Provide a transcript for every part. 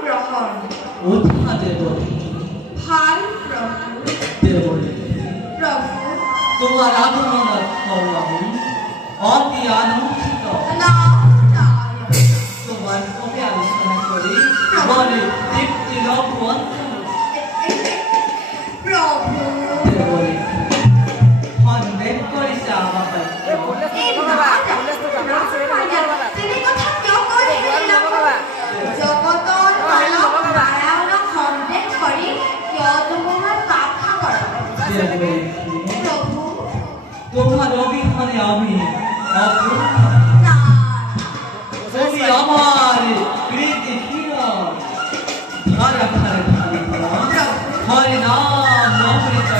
গ্রহণ ওঠা দেবরী ভাল প্রভু দেবরী প্রভু তোমার আগমনের খবর আমি অতি আনন্দিত। নারায়ণ তোমার কবে আলোচনা করি বলে দীপ্তি লক্ষণ প্রভু দেবরী খন্ডের করিছে আমার এই তিনি কথা কিয় কৈ জগতৰ পালক নাৰায়ণ সন্দেহ কৰি কিয় তোমাৰ পাপ সাগৰ প্রভু তোমার অভিধানে আমি তুমি আমার প্রীতি হিরণ ধারা ধারে ধারে হরে নাম অমৃত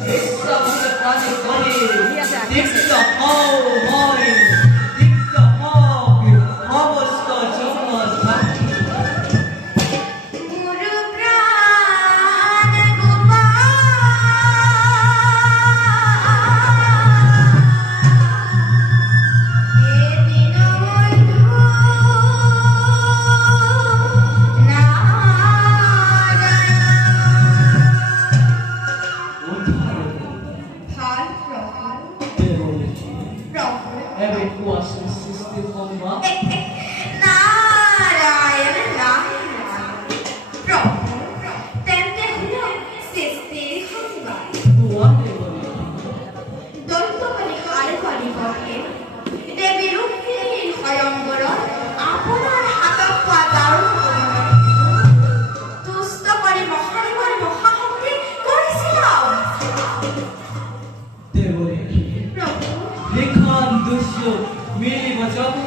বিশ্ব প্রাণী করে দীপ্ত হও হয় দীপ্ত হোক সমস্ত জগৎ সাক্ষী গুরু প্রাণ গোপাল হে দীনবন্ধু ভাল প্রভু প্রভু এবে কুয়াশা সৃষ্টি কমবা নারায়ণ নারায়ণ প্রভু তেন্তে হলো সৃষ্টির সংবাদ কুয়ারে বলে দৈত্যকালী হার পরিবর্তে দেবী রুক্মিণীর স্বয়ংবরত আপোনাৰ হাতত পোৱা দাৰুণ দুষ্ট কৰি মহাৰিবৰ মহাশক্তি কৰিছিল দেবরে প্ৰভু লিখন দুষ্য মিলিব যখন